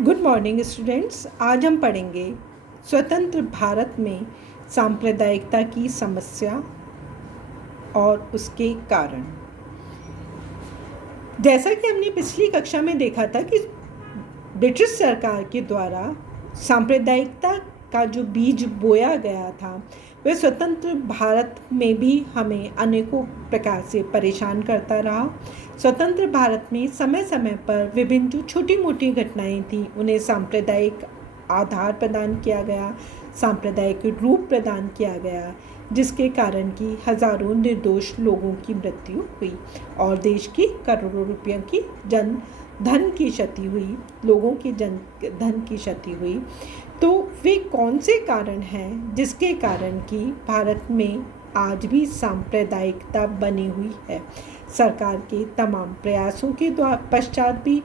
Good morning students. आज हम पढ़ेंगे स्वतंत्र भारत में सांप्रदायिकता की समस्या और उसके कारण। जैसा कि हमने पिछली कक्षा में देखा था कि ब्रिटिश सरकार के द्वारा सांप्रदायिकता का जो बीज बोया गया था वह स्वतंत्र भारत में भी हमें अनेकों प्रकार से परेशान करता रहा। स्वतंत्र भारत में समय समय पर विभिन्न जो छोटी मोटी घटनाएं थीं उन्हें सांप्रदायिक आधार प्रदान किया गया, सांप्रदायिक रूप प्रदान किया गया, जिसके कारण कि हजारों निर्दोष लोगों की मृत्यु हुई और देश की करोड़ों रुपयों की धन की क्षति हुई, लोगों की धन की क्षति हुई। तो वे कौन से कारण हैं जिसके कारण कि भारत में आज भी सांप्रदायिकता बनी हुई है? सरकार के तमाम प्रयासों के पश्चात भी,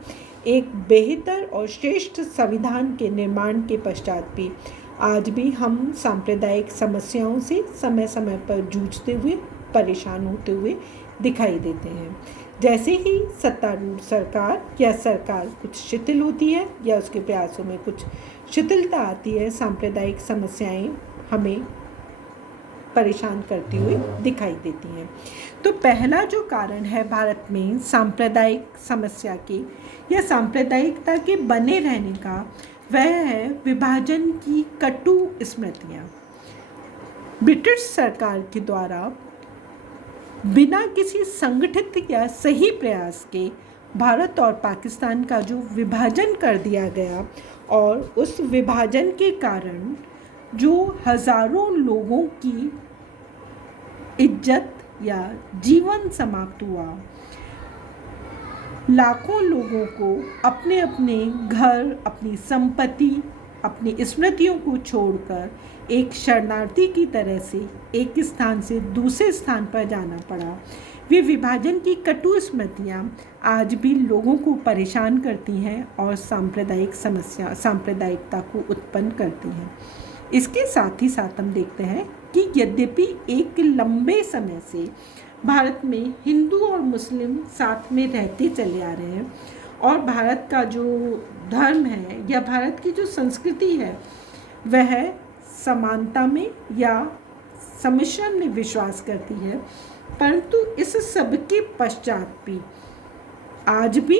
एक बेहतर और श्रेष्ठ संविधान के निर्माण के पश्चात भी आज भी हम सांप्रदायिक समस्याओं से समय समय पर जूझते हुए, परेशान होते हुए दिखाई देते हैं। जैसे ही सत्तारूढ़ सरकार या सरकार कुछ शिथिल होती है या उसके प्रयासों में कुछ शिथिलता आती है, सांप्रदायिक समस्याएं हमें परेशान करती हुई दिखाई देती हैं। तो पहला जो कारण है भारत में सांप्रदायिक समस्या के या सांप्रदायिकता के बने रहने का, वह है विभाजन की कटु स्मृतियाँ। ब्रिटिश सरकार के द्वारा बिना किसी संगठित या सही प्रयास के भारत और पाकिस्तान का जो विभाजन कर दिया गया और उस विभाजन के कारण जो हजारों लोगों की इज्जत या जीवन समाप्त हुआ, लाखों लोगों को अपने अपने घर, अपनी संपत्ति, अपनी स्मृतियों को छोड़कर एक शरणार्थी की तरह से एक स्थान से दूसरे स्थान पर जाना पड़ा। वे विभाजन की कटु स्मृतियाँ आज भी लोगों को परेशान करती हैं और सांप्रदायिकता को उत्पन्न करती हैं। इसके साथ ही साथ हम देखते हैं कि यद्यपि एक लंबे समय से भारत में हिंदू और मुस्लिम साथ में रहते चले आ रहे हैं और भारत का जो धर्म है या भारत की जो संस्कृति है वह समानता में या सम्मिश्रण में विश्वास करती है, परंतु इस सब के पश्चात भी आज भी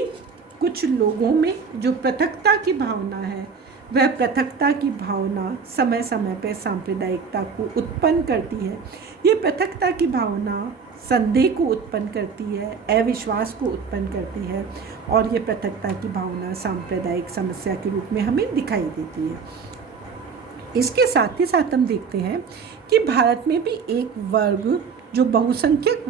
कुछ लोगों में जो पृथकता की भावना है, वह पृथकता की भावना समय समय पर सांप्रदायिकता को उत्पन्न करती है। ये पृथकता की भावना संदेह को उत्पन्न करती है, अविश्वास को उत्पन्न करती है और ये पृथकता की भावना सांप्रदायिक समस्या के रूप में हमें दिखाई देती है। इसके साथ ही साथ हम देखते हैं कि भारत में भी एक वर्ग जो बहुसंख्यक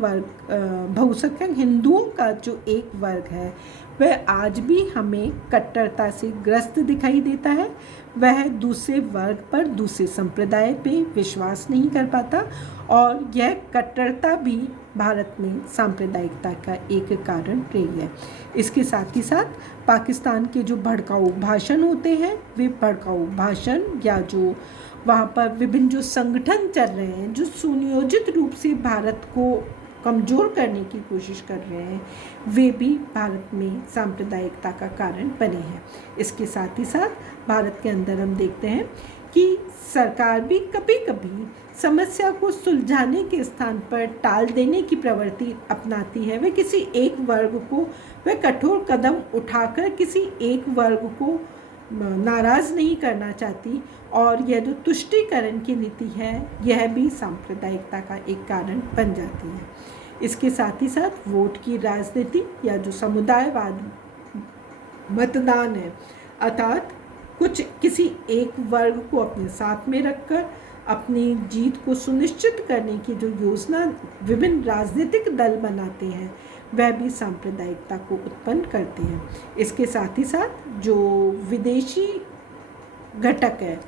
हिंदुओं का जो एक वर्ग है वह आज भी हमें कट्टरता से ग्रस्त दिखाई देता है। वह दूसरे वर्ग पर, दूसरे संप्रदाय पे विश्वास नहीं कर पाता और यह कट्टरता भी भारत में सांप्रदायिकता का एक कारण रही है। इसके साथ ही साथ पाकिस्तान के जो भड़काऊ भाषण होते हैं, वे भड़काऊ भाषण या जो वहाँ पर विभिन्न जो संगठन चल रहे हैं जो सुनियोजित रूप से भारत को कमज़ोर करने की कोशिश कर रहे हैं, वे भी भारत में सांप्रदायिकता का कारण बने हैं। इसके साथ ही साथ भारत के अंदर हम देखते हैं कि सरकार भी कभी कभी समस्या को सुलझाने के स्थान पर टाल देने की प्रवृत्ति अपनाती है। वे किसी एक वर्ग को, वह कठोर कदम उठाकर किसी एक वर्ग को नाराज़ नहीं करना चाहती और यह जो तुष्टीकरण की नीति है यह भी सांप्रदायिकता का एक कारण बन जाती है। इसके साथ ही साथ वोट की राजनीति या जो समुदायवाद मतदान है, अर्थात किसी एक वर्ग को अपने साथ में रखकर अपनी जीत को सुनिश्चित करने की जो योजना विभिन्न राजनीतिक दल बनाते हैं, वह भी सांप्रदायिकता को उत्पन्न करते हैं। इसके साथ ही साथ जो विदेशी घटक है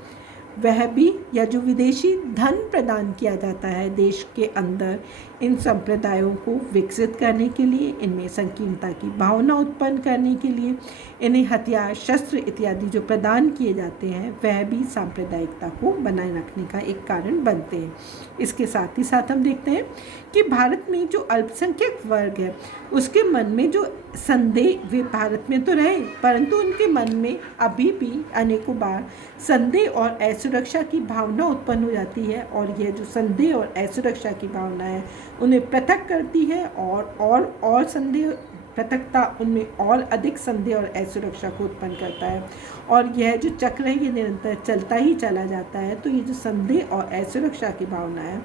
वह भी, या जो विदेशी धन प्रदान किया जाता है देश के अंदर इन संप्रदायों को विकसित करने के लिए, इनमें संकीर्णता की भावना उत्पन्न करने के लिए इन्हें हथियार, शस्त्र इत्यादि जो प्रदान किए जाते हैं वह भी सांप्रदायिकता को बनाए रखने का एक कारण बनते हैं। इसके साथ ही साथ हम देखते हैं कि भारत में जो अल्पसंख्यक वर्ग है उसके मन में जो संदेह, वे भारत में तो रहे परंतु उनके मन में अभी भी अनेकों बार संदेह और असुरक्षा की भावना उत्पन्न हो जाती है, और यह जो संदेह और असुरक्षा की भावना है उन्हें पृथक करती है और संदेह, पृथकता उनमें और अधिक संदेह और असुरक्षा को उत्पन्न करता है, और यह जो चक्र है ये निरंतर चलता ही चला जाता है। तो ये जो संदेह और असुरक्षा की भावना है,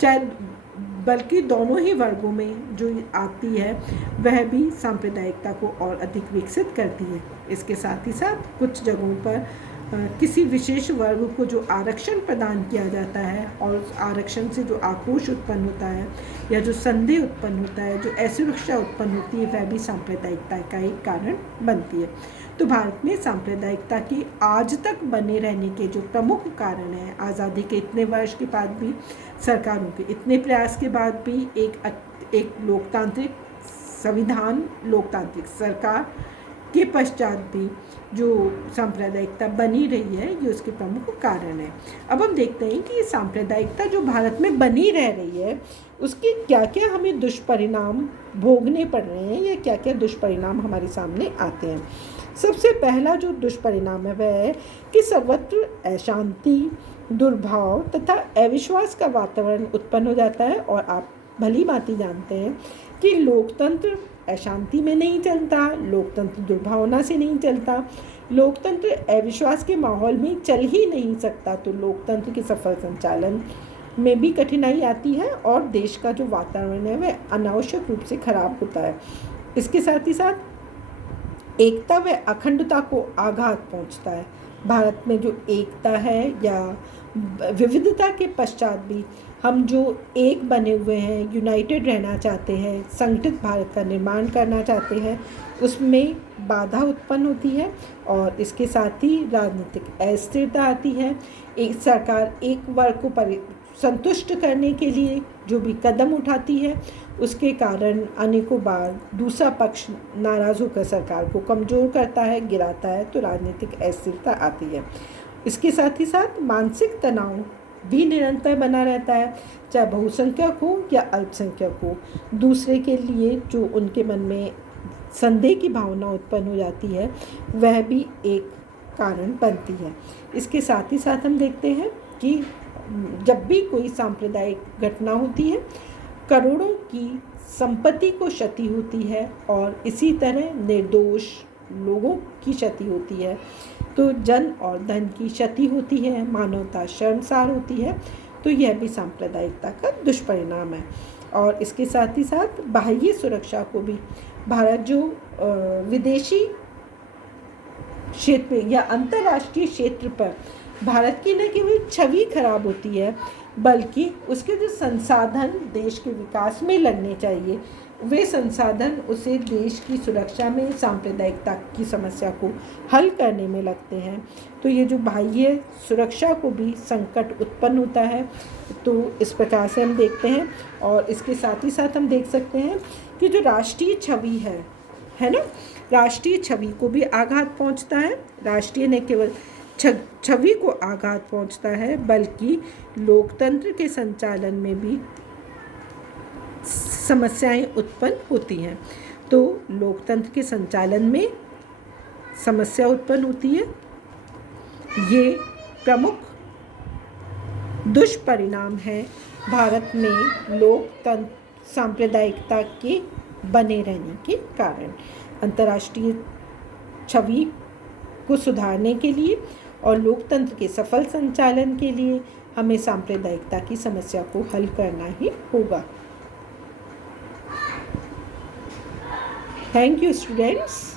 चाहे बल्कि दोनों ही वर्गों में जो आती है वह भी सांप्रदायिकता को और अधिक विकसित करती है। इसके साथ ही साथ कुछ जगहों पर किसी विशेष वर्ग को जो आरक्षण प्रदान किया जाता है और उस आरक्षण से जो आक्रोश उत्पन्न होता है या जो संदेह उत्पन्न होता है, जो असुरक्षा उत्पन्न होती है, वह भी सांप्रदायिकता का एक कारण बनती है। तो भारत में सांप्रदायिकता के आज तक बने रहने के जो प्रमुख कारण हैं, आज़ादी के इतने वर्ष के बाद भी, सरकारों के इतने प्रयास के बाद भी एक लोकतांत्रिक संविधान, लोकतांत्रिक सरकार के पश्चात भी जो सांप्रदायिकता बनी रही है, ये उसके प्रमुख कारण है। अब हम देखते हैं कि ये सांप्रदायिकता जो भारत में बनी रह रही है उसके क्या क्या हमें दुष्परिणाम भोगने पड़ रहे हैं या क्या क्या दुष्परिणाम हमारे सामने आते हैं। सबसे पहला जो दुष्परिणाम है वह है कि सर्वत्र अशांति, दुर्भाव तथा अविश्वास का वातावरण उत्पन्न हो जाता है, और आप भली भांति जानते हैं कि लोकतंत्र अशांति में नहीं चलता, लोकतंत्र दुर्भावना से नहीं चलता, लोकतंत्र अविश्वास के माहौल में चल ही नहीं सकता। तो लोकतंत्र के सफल संचालन में भी कठिनाई आती है और देश का जो वातावरण है वह अनावश्यक रूप से खराब होता है। इसके साथ ही साथ एकता व अखंडता को आघात पहुंचता है। भारत में जो एकता है या विविधता के पश्चात भी हम जो एक बने हुए हैं, यूनाइटेड रहना चाहते हैं, संगठित भारत का निर्माण करना चाहते हैं, उसमें बाधा उत्पन्न होती है, और इसके साथ ही राजनीतिक अस्थिरता आती है। एक सरकार एक वर्ग को संतुष्ट करने के लिए जो भी कदम उठाती है उसके कारण अनेकों बार दूसरा पक्ष नाराज़ होकर सरकार को कमज़ोर करता है, गिराता है, तो राजनीतिक अस्थिरता आती है। इसके साथ ही साथ मानसिक तनाव भी निरंतर बना रहता है, चाहे बहुसंख्यक हो या अल्पसंख्यक हो। दूसरे के लिए जो उनके मन में संदेह की भावना उत्पन्न हो जाती है वह भी एक कारण बनती है। इसके साथ ही साथ हम देखते हैं कि जब भी कोई सांप्रदायिक घटना होती है, करोड़ों की संपत्ति को क्षति होती है और इसी तरह निर्दोष लोगों की क्षति होती है, तो जन और धन की क्षति होती है, मानवता शर्मसार होती है। तो यह भी सांप्रदायिकता का दुष्परिणाम है। और इसके साथ ही साथ बाह्य सुरक्षा को भी भारत जो विदेशी क्षेत्र या अंतर्राष्ट्रीय क्षेत्र पर भारत की न केवल छवि खराब होती है बल्कि उसके जो संसाधन देश के विकास में लगने चाहिए वे संसाधन उसे देश की सुरक्षा में सांप्रदायिकता की समस्या को हल करने में लगते हैं। तो ये जो बाह्य सुरक्षा को भी संकट उत्पन्न होता है। तो इस प्रकार से हम देखते हैं, और इसके साथ ही साथ हम देख सकते हैं कि जो राष्ट्रीय छवि है ना, राष्ट्रीय छवि को भी आघात पहुंचता है। राष्ट्रीय न केवल छवि को आघात पहुंचता है बल्कि लोकतंत्र के संचालन में भी समस्याएं उत्पन्न होती हैं। तो लोकतंत्र के संचालन में समस्या उत्पन्न होती है। ये प्रमुख दुष्परिणाम है भारत में लोकतंत्र सांप्रदायिकता के बने रहने के कारण। अंतर्राष्ट्रीय छवि को सुधारने के लिए और लोकतंत्र के सफल संचालन के लिए हमें सांप्रदायिकता की समस्या को हल करना ही होगा। Thank you, students.